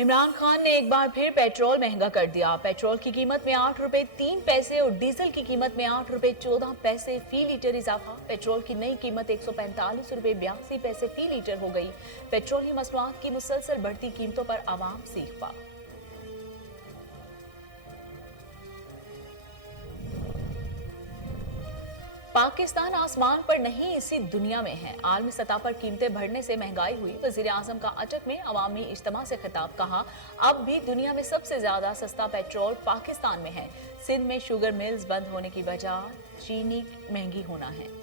इमरान खान ने एक बार फिर पेट्रोल महंगा कर दिया। पेट्रोल की कीमत में 8 रुपए 3 पैसे और डीजल की कीमत में 8 रुपए 14 पैसे फी लीटर इजाफा। पेट्रोल की नई कीमत 145 रुपए 82 पैसे फी लीटर हो गई। पेट्रोलियम मसनूआत की मुसलसल बढ़ती कीमतों पर आवाम सीख पा। पाकिस्तान आसमान पर नहीं, इसी दुनिया में है। आलमी सतह पर कीमतें बढ़ने से महंगाई हुई। वजीर आजम का अटक में अवामी इज्तिमा से खिताब, कहा अब भी दुनिया में सबसे ज्यादा सस्ता पेट्रोल पाकिस्तान में है। सिंध में शुगर मिल्स बंद होने की वजह चीनी महंगी होना है।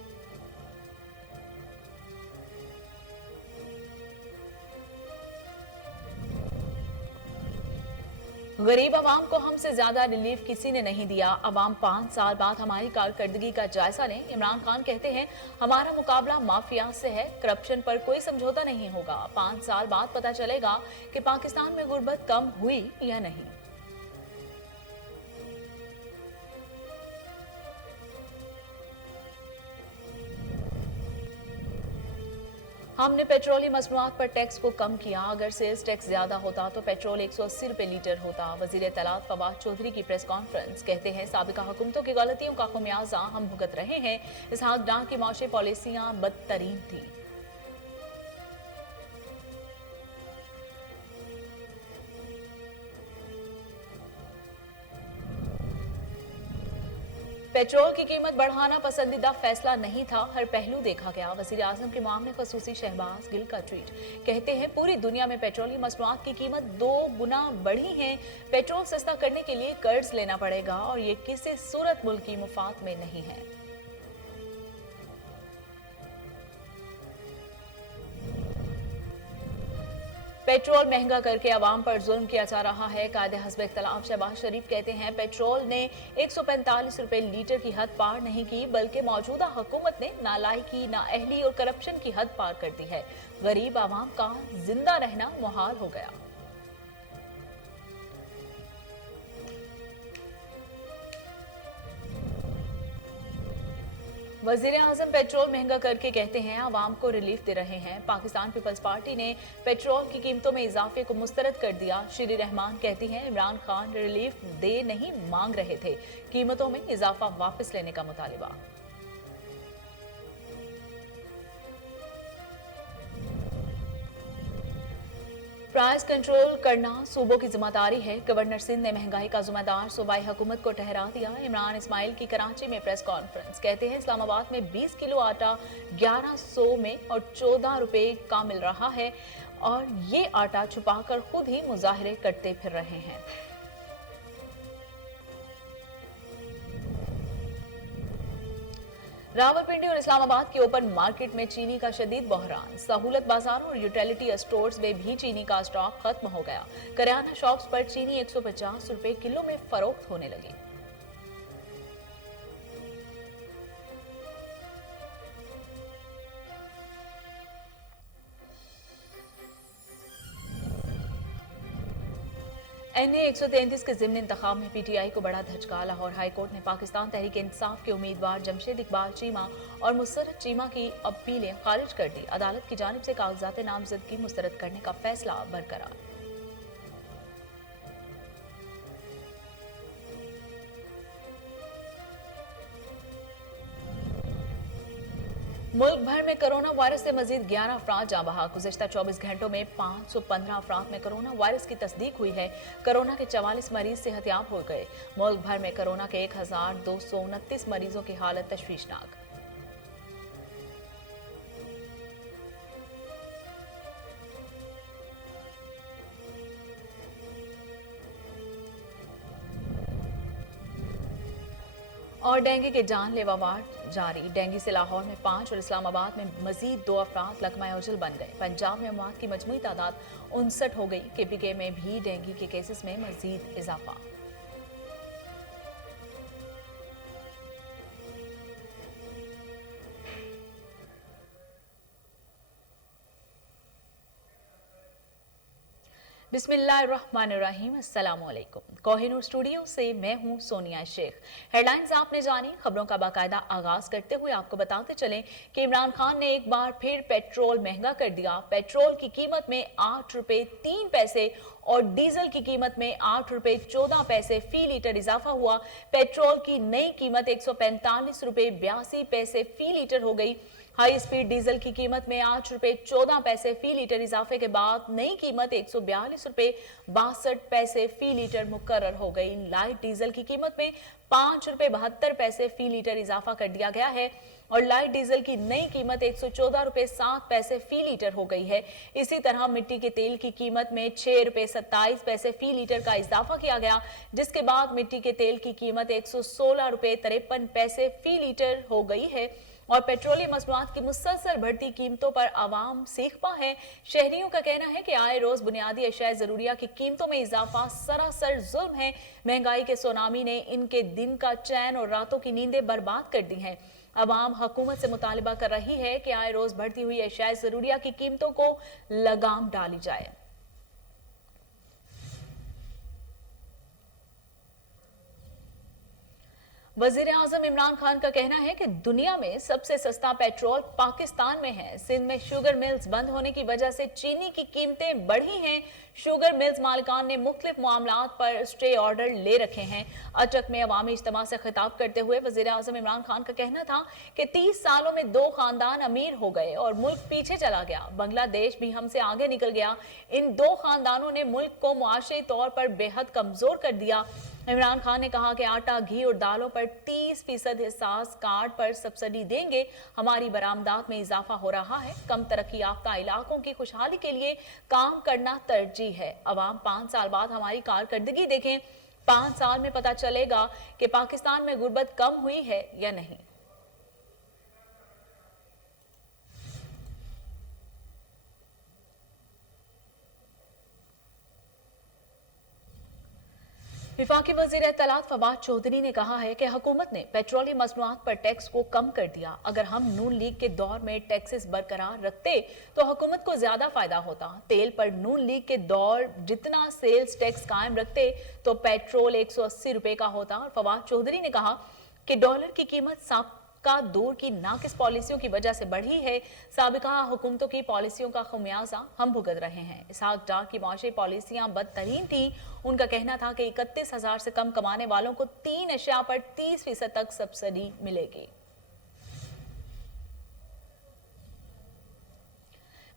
गरीब आवाम को हमसे ज्यादा रिलीफ किसी ने नहीं दिया। अवाम 5 साल बाद हमारी कारकर्दगी का जायजा लें। इमरान खान कहते हैं हमारा मुकाबला माफिया से है, करप्शन पर कोई समझौता नहीं होगा। 5 साल बाद पता चलेगा कि पाकिस्तान में गुर्बत कम हुई या नहीं। हमने पेट्रोलियम मसनूआत पर टैक्स को कम किया। अगर सेल्स टैक्स ज्यादा होता तो पेट्रोल 180 रुपए लीटर होता। वजीर इत्तलात फवाद चौधरी की प्रेस कॉन्फ्रेंस, कहते हैं साबिका हुकूमतों की गलतियों का खुमियाजा हम भुगत रहे हैं। इसहाक डार की मौशी पॉलिसियां बदतरीन थी। पेट्रोल की कीमत बढ़ाना पसंदीदा फैसला नहीं था, हर पहलू देखा गया। वजीर आजम के मामले खसूसी शहबाज गिल का ट्वीट, कहते हैं पूरी दुनिया में पेट्रोलियम मसनूआत की कीमत 2 गुना बढ़ी है। पेट्रोल सस्ता करने के लिए कर्ज लेना पड़ेगा और ये किसी सूरत मुल्क की मुफाद में नहीं है। पेट्रोल महंगा करके अवाम पर जुल्म किया जा रहा है। कायदे हस्ब इख्तलाफ शहबाज शरीफ कहते हैं पेट्रोल ने 145 रुपए लीटर की हद पार नहीं की, बल्कि मौजूदा हुकूमत ने नालायकी, नाअहली और करप्शन की हद पार कर दी है। गरीब आवाम का जिंदा रहना मुहाल हो गया। वजीर आजम पेट्रोल महंगा करके कहते हैं आवाम को रिलीफ दे रहे हैं। पाकिस्तान पीपल्स पार्टी ने पेट्रोल की कीमतों में इजाफे को मुस्तरद कर दिया। श्री रहमान कहती हैं इमरान खान रिलीफ दे नहीं मांग रहे थे, कीमतों में इजाफा वापस लेने का मुतालिबा। प्राइस कंट्रोल करना सूबों की जिम्मेदारी है। गवर्नर सिंध ने महंगाई का जिम्मेदार सूबाई हुकूमत को ठहरा दिया। इमरान इस्माइल की कराची में प्रेस कॉन्फ्रेंस, कहते हैं इस्लामाबाद में 20 किलो आटा 1100 में और 14 रुपए का मिल रहा है और ये आटा छुपाकर खुद ही मुजाहरे करते फिर रहे हैं। रावलपिंडी और इस्लामाबाद के ओपन मार्केट में चीनी का शदीद बहरान। सहूलत बाजारों और यूटिलिटी स्टोर्स में भी चीनी का स्टॉक खत्म हो गया। करियाना शॉप्स पर चीनी 150 रुपए किलो में फरोख्त होने लगी। NA 133 के ज़िमनी इंतखाब में PTI को बड़ा धचका। लाहौर हाई कोर्ट ने पाकिस्तान तहरीक इंसाफ के उम्मीदवार जमशेद इकबाल चीमा और मुसर्रत चीमा की अपीलें खारिज कर दी। अदालत की जानिब से कागजात नामजदगी मुस्तरद करने का फैसला बरकरार। मुल्क भर में कोरोना वायरस से मजीद 11 अफराद जाँ बहक। गुज़िश्ता 24 घंटों में 515 अफराद में कोरोना वायरस की तस्दीक हुई है। कोरोना के 44 मरीज सेहतयाब हो गए। मुल्क भर में कोरोना के 1229 मरीजों की हालत तशवीशनाक। और डेंगू के जानलेवा वार जारी। डेंगू से लाहौर में 5 और इस्लामाबाद में मजीद 2 अफराद लकमा उजल बन गए। पंजाब में अमवात की मजमूई तादाद 59 हो गई। KPK में भी डेंगू के केसेस में मजीद इजाफा। बिस्मिल्लाहिर्रहमानिर्रहीम। अस्सलाम वालेकुम। कोहिनूर स्टूडियो से मैं हूं सोनिया शेख। हेडलाइंस आपने जानी। खबरों का बाकायदा आगाज करते हुए आपको बताते चलें कि इमरान खान ने एक बार फिर पेट्रोल महंगा कर दिया। पेट्रोल की कीमत में 8 रुपए 3 पैसे और डीजल की कीमत में 8 रुपए 14 पैसे फी लीटर इजाफा हुआ। पेट्रोल की नई कीमत 145 रुपए 82 पैसे फी लीटर हो गई। हाई स्पीड डीजल की कीमत में 8 रुपए 14 पैसे फी लीटर इजाफे के बाद नई कीमत 142 रुपए 62 पैसे फी लीटर मुकर्रर हो गई। लाइट डीजल की कीमत में 5 रुपए 72 पैसे फी लीटर इजाफा कर दिया गया है और लाइट डीजल की नई कीमत 114 रुपए 7 पैसे फी लीटर हो गई है। इसी तरह मिट्टी के तेल की कीमत में 6 रुपए 27 पैसे फी लीटर का इजाफा किया गया, जिसके बाद मिट्टी के तेल की कीमत 116 रुपए 53 पैसे फी लीटर हो गई है। और पेट्रोलियम मसनूआत की मुसलसल बढ़ती कीमतों पर आवाम सीखपा है। शहरियों का कहना है कि आए रोज बुनियादी अशिया जरूरिया की कीमतों में इजाफा सरासर जुल्म है। महंगाई के सुनामी ने इनके दिन का चैन और रातों की नींदें बर्बाद कर दी हैं। अवाम हुकूमत से मुतालिबा कर रही है कि आए रोज बढ़ती हुई अशिया जरूरिया की कीमतों को लगाम डाली जाए। वजीर आजम इमरान खान का कहना है कि दुनिया में सबसे सस्ता पेट्रोल पाकिस्तान में है। सिंध में शुगर मिल्स बंद होने की वजह से चीनी की कीमतें बढ़ी हैं। शुगर मिल्स मालिकान ने मुख्तलिफ मामलात पर स्टे ऑर्डर ले रखे हैं। अटक में अवामी इज्तिमा से खिताब करते हुए वजीर आजम इमरान खान का कहना था कि 30 सालों में 2 खानदान अमीर हो गए और मुल्क पीछे चला गया। बांग्लादेश भी हमसे आगे निकल गया। इन 2 खानदानों ने मुल्क को मुआशरी तौर पर बेहद कमजोर कर दिया। इमरान खान ने कहा कि आटा, घी और दालों पर 30% हिसास कार्ड पर सब्सिडी देंगे। हमारी बरामदात में इजाफा हो रहा है। कम तरक्की याफ्ता इलाकों की खुशहाली के लिए काम करना तरजीह है। अवाम 5 साल बाद हमारी कारकर्दगी देखें। 5 साल में पता चलेगा कि पाकिस्तान में गुर्बत कम हुई है या नहीं। विफाकी वजीर इत्तलात फवाद चौधरी ने कहा है कि हुकूमत ने पेट्रोलियम मसनूआत पर टैक्स को कम कर दिया। अगर हम नून लीग के दौर में टैक्सेस बरकरार रखते तो हुकूमत को ज्यादा फायदा होता। तेल पर नून लीग के दौर जितना सेल्स टैक्स कायम रखते तो पेट्रोल 180 रुपए का होता। और फवाद चौधरी ने कहा कि डॉलर की कीमत का दौर की नाकिस पॉलिसियों की वजह से बढ़ी है। साबिका हुकूमतों की पॉलिसियों का खमियाजा हम भुगत रहे हैं। इसहाक डार की मुआशी पॉलिसियां बदतरीन थी। उनका कहना था कि 31,000 से कम कमाने वालों को 3 अशिया पर 30% तक सब्सिडी मिलेगी।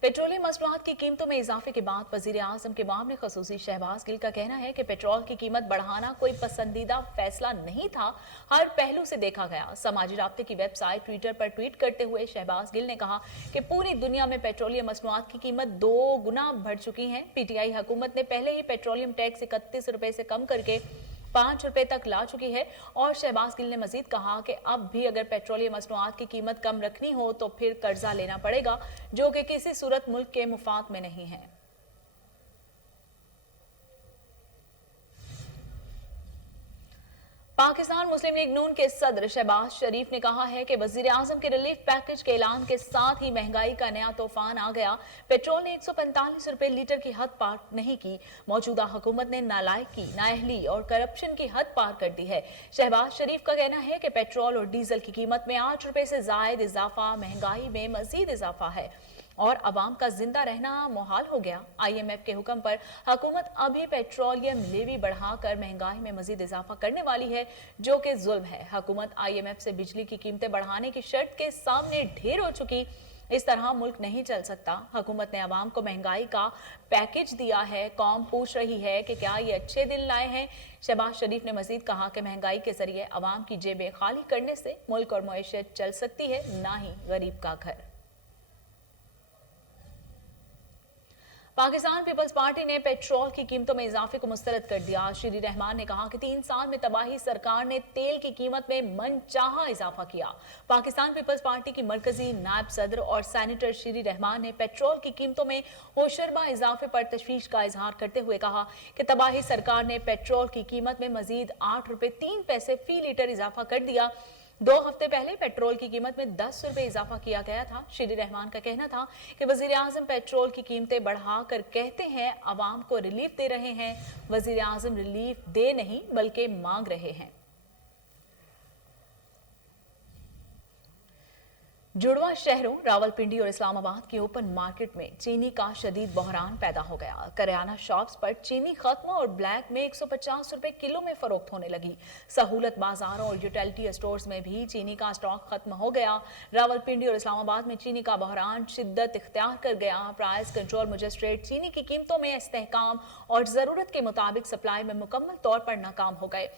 पेट्रोलियम मसनूआत की कीमतों में इजाफे के बाद वजीर आजम के मामले खसूसी शहबाज गिल का कहना है कि पेट्रोल की कीमत बढ़ाना कोई पसंदीदा फैसला नहीं था, हर पहलू से देखा गया। समाजी राब्ते की वेबसाइट ट्विटर पर ट्वीट करते हुए शहबाज गिल ने कहा कि पूरी दुनिया में पेट्रोलियम मसनूआत की कीमत 2 गुना बढ़ चुकी है। पीटीआई हुकूमत ने पहले ही पेट्रोलियम टैक्स 31 रुपए से कम करके 5 रुपए तक ला चुकी है। और शहबाज गिल ने मजीद कहा कि अब भी अगर पेट्रोलियम मसनूआत की कीमत कम रखनी हो तो फिर कर्जा लेना पड़ेगा, जो कि किसी सूरत मुल्क के मुफाद में नहीं है। पाकिस्तान मुस्लिम लीग नून के सदर शहबाज शरीफ ने कहा है कि वजीर आजम के रिलीफ पैकेज के ऐलान के साथ ही महंगाई का नया तूफान आ गया। पेट्रोल ने 145 रुपए लीटर की हद पार नहीं की। मौजूदा हुकूमत ने नालायकी, नाअहली और करप्शन की हद पार कर दी है। शहबाज शरीफ का कहना है कि पेट्रोल और डीजल की कीमत में 8 रुपए से जायद इजाफा महंगाई में मजीद इजाफा है और अवाम का जिंदा रहना मुहाल हो गया। IMF के हुक्म पर हुकूमत अभी पेट्रोलियम लेवी बढ़ाकर महंगाई में मजीद इजाफा करने वाली है, जो कि जुल्म है। हुकूमत IMF से बिजली की कीमतें बढ़ाने की शर्त के सामने ढेर हो चुकी। इस तरह मुल्क नहीं चल सकता। हुकूमत ने अवाम को महंगाई का पैकेज दिया है। कौम पूछ रही है कि क्या ये अच्छे दिन लाए हैं। शहबाज शरीफ ने मजीद कहा कि महंगाई के जरिए अवाम की जेबें खाली करने से मुल्क और मईशत चल सकती है, ना ही गरीब का घर। पाकिस्तान पीपल्स पार्टी ने पेट्रोल की कीमतों में इजाफे को मुस्तरद कर दिया। श्री रहमान ने कहा कि 3 साल में तबाही सरकार ने तेल की कीमत में मनचाहा इजाफा किया। पाकिस्तान पीपल्स पार्टी की मरकजी नायब सदर और सेनेटर श्री रहमान ने पेट्रोल की कीमतों में होशरबा इजाफे पर तशवीश का इजहार करते हुए कहा कि तबाही सरकार ने पेट्रोल की कीमत में मजीद 8 रुपए 3 पैसे फी लीटर इजाफा कर दिया। 2 हफ्ते पहले पेट्रोल की कीमत में 10 रुपए इजाफा किया गया था। श्री रहमान का कहना था कि वजीर आजम पेट्रोल की कीमतें बढ़ाकर कहते हैं अवाम को रिलीफ दे रहे हैं। वजीर आजम रिलीफ दे नहीं बल्कि मांग रहे हैं। जुड़वा शहरों रावलपिंडी और इस्लामाबाद की ओपन मार्केट में चीनी का शदीद बहरान पैदा हो गया। करियाना शॉप्स पर चीनी खत्म और ब्लैक में 150 रुपए किलो में फरोख्त होने लगी। सहूलत बाजारों और यूटिलिटी स्टोर्स में भी चीनी का स्टॉक खत्म हो गया। रावलपिंडी और इस्लामाबाद में चीनी का बहरान शिद्दत इख्तियार कर गया। प्राइस कंट्रोल मजिस्ट्रेट चीनी की कीमतों में इस्तेहकाम और जरूरत के मुताबिक सप्लाई में मुकम्मल तौर पर नाकाम हो गए।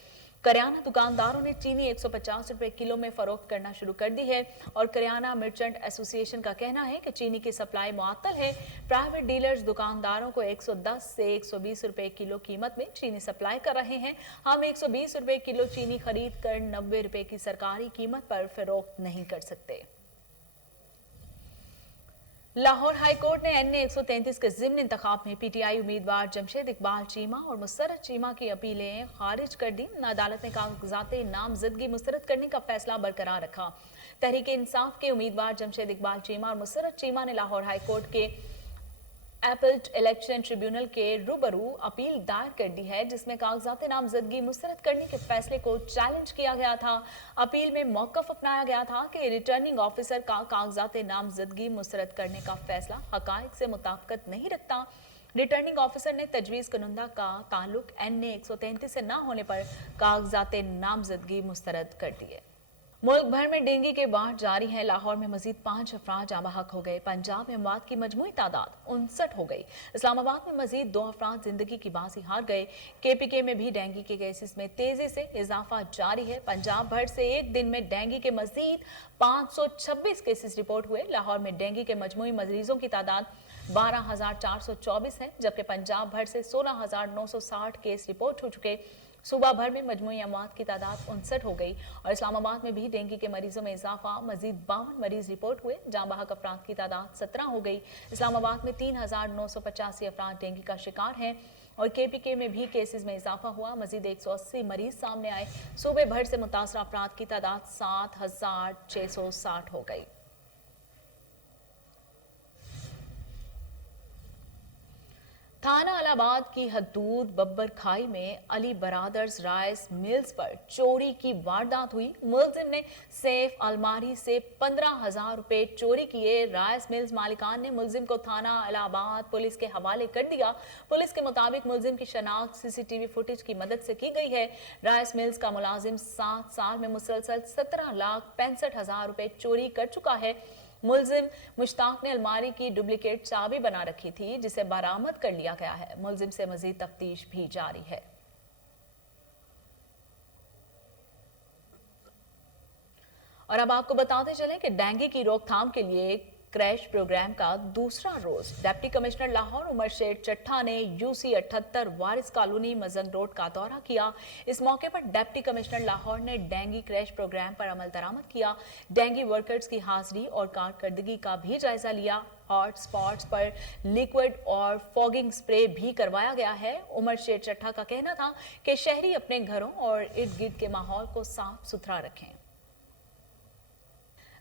करियाना दुकानदारों ने चीनी 150 रुपए किलो में फरोख्त करना शुरू कर दी है और करियाना मर्चेंट एसोसिएशन का कहना है कि चीनी की सप्लाई मुअत्तल है। प्राइवेट डीलर्स दुकानदारों को 110 से 120 रुपए किलो कीमत में चीनी सप्लाई कर रहे हैं। हम 120 रुपए किलो चीनी खरीद कर 90 रुपए की सरकारी कीमत पर फरोख्त नहीं कर सकते। लाहौर हाईकोर्ट ने NA 133 के ज़िम्न इंतखाब में PTI उम्मीदवार जमशेद इकबाल चीमा और मुसर्रत चीमा की अपीलें खारिज कर दी। अदालत ने कागजात नामजदगी मुस्तरद करने का फैसला बरकरार रखा। तहरीक इंसाफ के उम्मीदवार जमशेद इकबाल चीमा और मुसर्रत चीमा ने लाहौर हाईकोर्ट के एपीलेट इलेक्शन ट्रिब्यूनल के रूबरू अपील दायर कर दी है, जिसमें कागजात नामजदगी मुस्तरद करने के फैसले को चैलेंज किया गया था। अपील में मौकफ अपनाया गया था कि रिटर्निंग ऑफिसर का कागजात नामजदगी मुस्तरद करने का फैसला हकायक से मुताबिकत नहीं रखता। रिटर्निंग ऑफिसर ने तजवीज़ कुनंदा का ताल्लुक NA 133 से न होने पर कागजात नामजदगी मुस्तरद कर दिए। मुल्क भर में डेंगू के बाढ़ जारी है। लाहौर में मजीद 5 अफराद जाँ बहक हो गए। पंजाब में अमवात की मजमूई तादाद 59 हो गई। इस्लामाबाद में मजीद 2 अफराद जिंदगी की बाजी हार गए। KPK में भी डेंगू के केसेस में तेजी से इजाफा जारी है। पंजाब भर से एक दिन में डेंगू के मजीद 526 केसेस रिपोर्ट हुए। लाहौर में डेंगू के मजमूई मरीजों की तादाद 12,424 है, जबकि पंजाब भर से 16,960 केस रिपोर्ट हो चुके। सूबा भर में मजमूई अमवात की तादाद 59 हो गई और इस्लामाबाद में भी डेंगू के मरीजों में इजाफा, मजीद 52 मरीज रिपोर्ट हुए। जाँ बहक अफराद की तादाद 17 हो गई। इस्लामाबाद में 3,985 अफराद डेंगू का शिकार हैं और KPK में भी केसेस में इजाफा हुआ। मजीद 180 मरीज सामने आए। सूबे भर से मुतासरा अफराद की तादाद 7,660 हो गई। थाना अलाहाबाद की हदूद बब्बर खाई में अली बरादर्स राइस मिल्स पर चोरी की वारदात हुई। मुलजिम ने सेफ अलमारी से 15,000 रुपए चोरी किए। राइस मिल्स मालिकान ने मुलजिम को थाना अलाहाबाद पुलिस के हवाले कर दिया। पुलिस के मुताबिक मुलजिम की शनाख्त CCTV फुटेज की मदद से की गई है। राइस मिल्स का मुलाजिम 7 साल में मुसलसल 17,65,000 रुपए चोरी कर चुका है। मुलजिम मुश्ताक ने अलमारी की डुप्लीकेट चाबी बना रखी थी, जिसे बरामद कर लिया गया है। मुलजिम से मजीद तफ्तीश भी जारी है। और अब आपको बताते चलें कि डेंगू की रोकथाम के लिए क्रैश प्रोग्राम का दूसरा रोज डिप्टी कमिश्नर लाहौर उमर शेर चट्ठा ने UC 78 वारिस कॉलोनी मजंग रोड का दौरा किया। इस मौके पर डिप्टी कमिश्नर लाहौर ने डेंगू क्रैश प्रोग्राम पर अमल दरामद किया। डेंगू वर्कर्स की हाजिरी और कारकर्दगी का भी जायजा लिया। हॉट स्पॉट्स पर लिक्विड और फॉगिंग स्प्रे भी करवाया गया है। उमर शेर चट्ठा का कहना था कि शहरी अपने घरों और इर्द गिर्द के माहौल को साफ सुथरा रखें।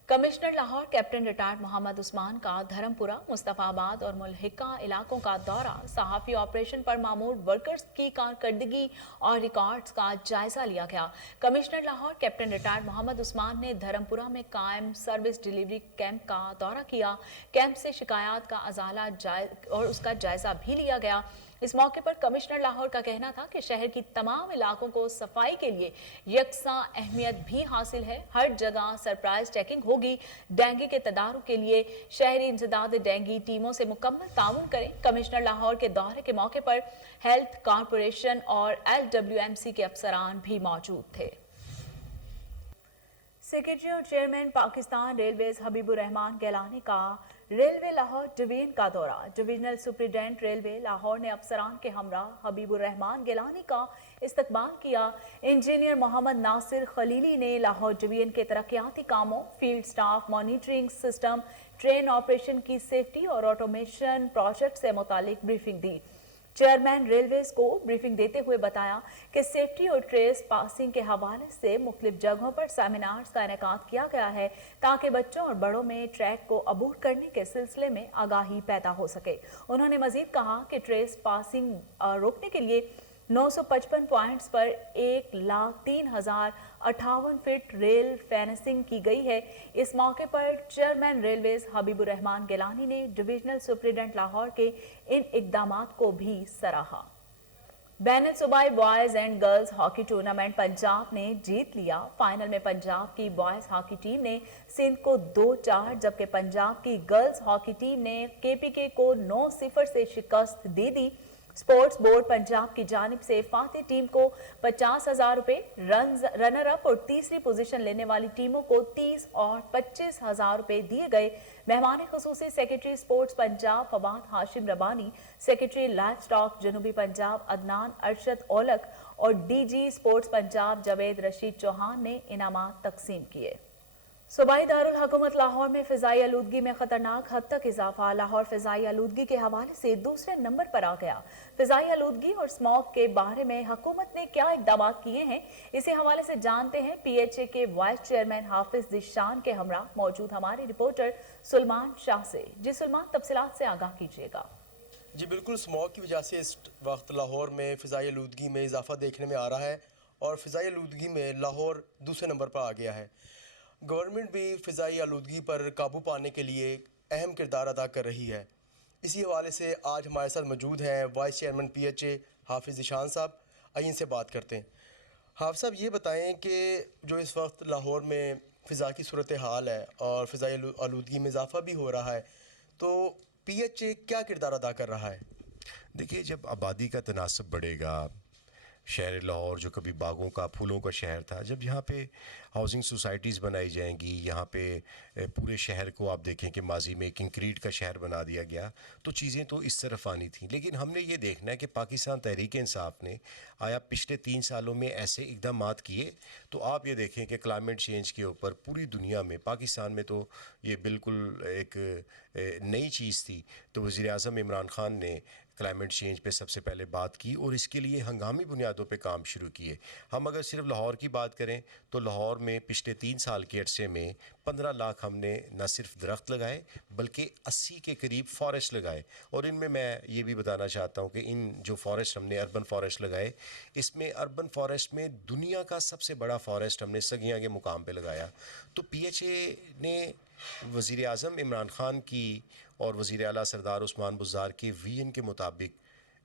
Commissioner Lahore captain retired Mohammad Usman का धर्मपुरा, मुस्तफाबाद और मुल्हिका इलाकों का दौरा, सहाफी ऑपरेशन पर मामूर वर्कर्स की कारकर्दगी और रिकॉर्ड्स का जायजा लिया गया। Commissioner Lahore captain retired Mohammad Usman ने धर्मपुरा में कायम सर्विस डिलीवरी कैंप का दौरा किया। कैंप से शिकायत का अजाला और उसका जायजा भी लिया गया। इस मौके पर कमिश्नर लाहौर का कहना था कि शहर की तमाम इलाकों को सफाई के लिए यकसा अहमियत भी हासिल है। हर जगह सरप्राइज चेकिंग होगी। डेंगू के तदारुक के लिए शहरी इंसदाद डेंगू टीमों से मुकम्मल ताउन करें। कमिश्नर लाहौर के दौरे के मौके पर हेल्थ कारपोरेशन और LWMC के अफसरान भी मौजूद थे। सेक्रेटरी और चेयरमैन पाकिस्तान रेलवेज हबीबुर रहमान गिलानी का रेलवे लाहौर डिवीजन का दौरा। डिविजनल सुप्रिटेंडेंट रेलवे लाहौर ने अफसरान के हमरा हबीबुर रहमान गिलानी का इस्तकबाल किया। इंजीनियर मोहम्मद नासिर खलीली ने लाहौर डिवीजन के तरक्याती कामों, field staff monitoring system, train operation की सेफ्टी और ऑटोमेशन प्रोजेक्ट से मुतालिक ब्रीफिंग दी। चेयरमैन रेलवेज को ब्रीफिंग देते हुए बताया कि सेफ्टी और ट्रेस पासिंग के हवाले से मुख्तलिफ जगहों पर सेमिनार्स का इनेकाद किया गया है ताकि बच्चों और बड़ों में ट्रैक को अबूर करने के सिलसिले में आगाही पैदा हो सके। उन्होंने मजीद कहा कि ट्रेस पासिंग रोकने के लिए 955 पॉइंट्स पर 1,03,058 फीट रेल फेंसिंग की गई है। इस मौके पर चेयरमैन रेलवेज हबीबुर रहमान गिलानी ने डिविजनल सुप्रीडेंट लाहौर के इन इकदामात को भी सराहा। बैनुल सूबाई boys and girls hockey tournament Punjab ने जीत लिया। फाइनल में पंजाब की बॉयज हॉकी टीम ने सिंध को 2-4, जबकि पंजाब की गर्ल्स हॉकी टीम ने केपीके को 9-0 से शिकस्त दे दी। स्पोर्ट्स बोर्ड पंजाब की जानिब से फातेह टीम को 50,000 रुपए, रनर अप और तीसरी पोजीशन लेने वाली टीमों को 30 और 25,000 रुपए दिए गए। मेहमान खुसूसी secretary sports Punjab Fawad Hashim Rabbani, secretary livestock जनूबी पंजाब अदनान अरशद औलक और डीजी स्पोर्ट्स पंजाब जावेद रशीद चौहान ने इनामात तकसीम किए। सूबाई दारुल हुकूमत लाहौर में फिजाई आलूदगी में खतरनाक हद तक इजाफा। लाहौर फिजाई आलूदगी के हवाले से दूसरे नंबर पर आ गया। फिजाई आलूदगी और स्मॉग के बारे में हुकूमत ने क्या इकदाम किए हैं, इसी हवाले से जानते हैं PHA के वाइस चेयरमैन हाफिज जिशान के हमरा मौजूद हमारे रिपोर्टर सुलमान शाह से। जी सुलमान, तफसीलात से आगाह कीजिएगा। जी बिल्कुल, स्मॉग की वजह से इस वक्त लाहौर में फ़िज़ाई आलूदगी में इजाफा देखने में आ रहा है और फ़िज़ाई आलूदगी में लाहौर दूसरे नंबर पर आ गया है। गवर्नमेंट भी फ़िज़ाई आलूदगी पर काबू पाने के लिए अहम किरदार अदा कर रही है। इसी हवाले से आज हमारे साथ मौजूद हैं वाइस चेयरमैन PHA हाफिज़ जिशान साहब। आइए इनसे बात करते हैं। हाफिज़ साहब, ये बताएं कि जो इस वक्त लाहौर में फ़िज़ा की सूरत हाल है और फ़िज़ाई आलूदगी में इजाफा भी हो रहा है, तो PHA क्या किरदार अदा कर रहा है? देखिए, जब आबादी का तनासब बढ़ेगा, शहर लाहौर जो कभी बागों का, फूलों का शहर था, जब यहाँ पे हाउसिंग सोसाइटीज़ बनाई जाएंगी, यहाँ पे पूरे शहर को आप देखें कि माजी में कंक्रीट का शहर बना दिया गया, तो चीज़ें तो इस तरफ आनी थी। लेकिन हमने ये देखना है कि पाकिस्तान तहरीक इंसाफ ने आया पिछले 3 सालों में ऐसे इकदाम किए, तो आप ये देखें कि क्लाइमेट चेंज के ऊपर पूरी दुनिया में, पाकिस्तान में तो ये बिल्कुल एक नई चीज़ थी। तो वज़ीर-ए-आज़म इमरान ख़ान ने क्लाइमेट चेंज पे सबसे पहले बात की और इसके लिए हंगामी बुनियादों पे काम शुरू किए। हम अगर सिर्फ लाहौर की बात करें तो लाहौर में पिछले 3 साल के अरसे में 15 लाख हमने न सिर्फ दरख्त लगाए बल्कि 80 के करीब फॉरेस्ट लगाए। और इनमें मैं ये भी बताना चाहता हूँ कि इन जो फॉरेस्ट हमने अर्बन फॉरेस्ट लगाए, इसमें अर्बन फॉरेस्ट में दुनिया का सबसे बड़ा फॉरेस्ट हमने सगियाँ के मुकाम पर लगाया। तो PHA ने वज़ीर-ए-आज़म इमरान ख़ान की और वज़ीर आला सरदार उस्मान बुज़दार के विजन के मुताबिक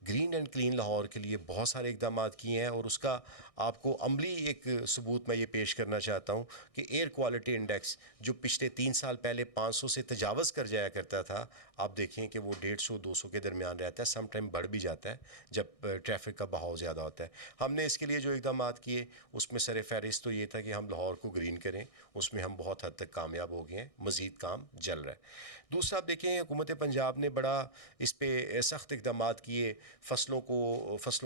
ग्रीन एंड क्लीन लाहौर के लिए बहुत सारे इकदाम किए हैं। और उसका आपको अमली एक सबूत मैं ये पेश करना चाहता हूँ कि एयर क्वालिटी इंडेक्स जो पिछले 3 साल पहले 500 से तजावज़ कर जाया करता था, आप देखें कि वो 150-200 के दरमियान रहता है, सम टाइम बढ़ भी जाता है जब ट्रैफिक का बहाव ज़्यादा होता है। हमने इसके लिए जो इकदाम किए उसमें सर फ़हरिस्त तो ये था कि हम लाहौर को ग्रीन करें, उसमें हम बहुत हद तक कामयाब हो गए हैं, मज़ीद काम चल रहा है। दूसरा आप देखें, हुकूमत पंजाब ने बड़ा इस पर सख्त इकदाम किए। फसलों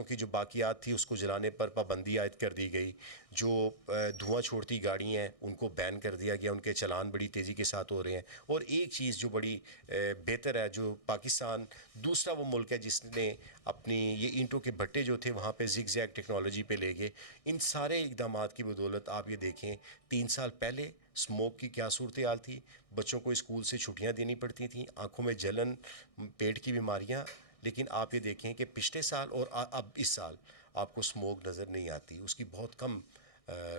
की जो बाकियात थी उसको जलाने पर पाबंदी आयद कर दी गई। जो धुआं छोड़ती गाड़ियाँ हैं उनको बैन कर दिया गया, उनके चलान बड़ी तेज़ी के साथ हो रहे हैं। और एक चीज़ जो बड़ी बेहतर है, जो पाकिस्तान दूसरा वो मुल्क है जिसने अपनी ये ईंटों के भट्टे जो थे वहाँ पे ज़िग-ज़ैग टेक्नोलॉजी पे ले गए। इन सारे इकदाम की बदौलत आप ये देखें 3 साल पहले स्मोक की क्या सूरत हाल थी, बच्चों को स्कूल से छुट्टियां देनी पड़ती थीं, आंखों में जलन, पेट की बीमारियां। लेकिन आप ये देखें कि पिछले साल और अब इस साल आपको स्मोक नज़र नहीं आती, उसकी बहुत कम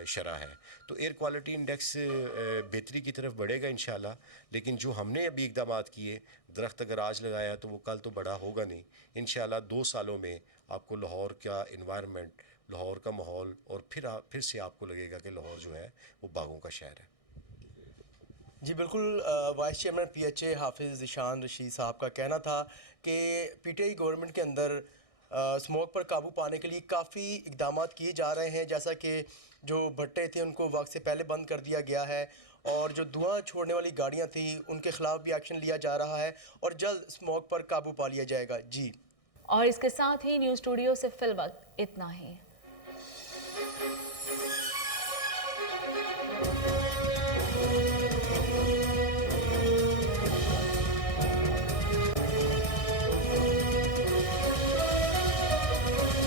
शरह है। तो एयर क्वालिटी इंडेक्स बेहतरी की तरफ बढ़ेगा इंशाल्लाह। लेकिन जो हमने अभी इकदाम किए, दरख्त अगर आज लगाया तो वो कल तो बड़ा होगा नहीं। इंशाल्लाह 2 सालों में आपको लाहौर का इन्वायरमेंट, लाहौर का माहौल और फिर से आपको लगेगा कि लाहौर जो है वो बागों का शहर है। जी बिल्कुल, वाइस चेयरमैन PHA हाफिज़ जिशान रशीद साहब का कहना था कि PTI गवर्नमेंट के अंदर स्मोक पर काबू पाने के लिए काफ़ी इकदाम किए जा रहे हैं, जैसा कि जो भट्टे थे उनको वक्त से पहले बंद कर दिया गया है और जो धुआं छोड़ने वाली गाड़ियां थी उनके ख़िलाफ़ भी एक्शन लिया जा रहा है और जल्द स्मोक पर काबू पा लिया जाएगा। जी, और इसके साथ ही न्यूज़ स्टूडियो से फिलहाल इतना ही।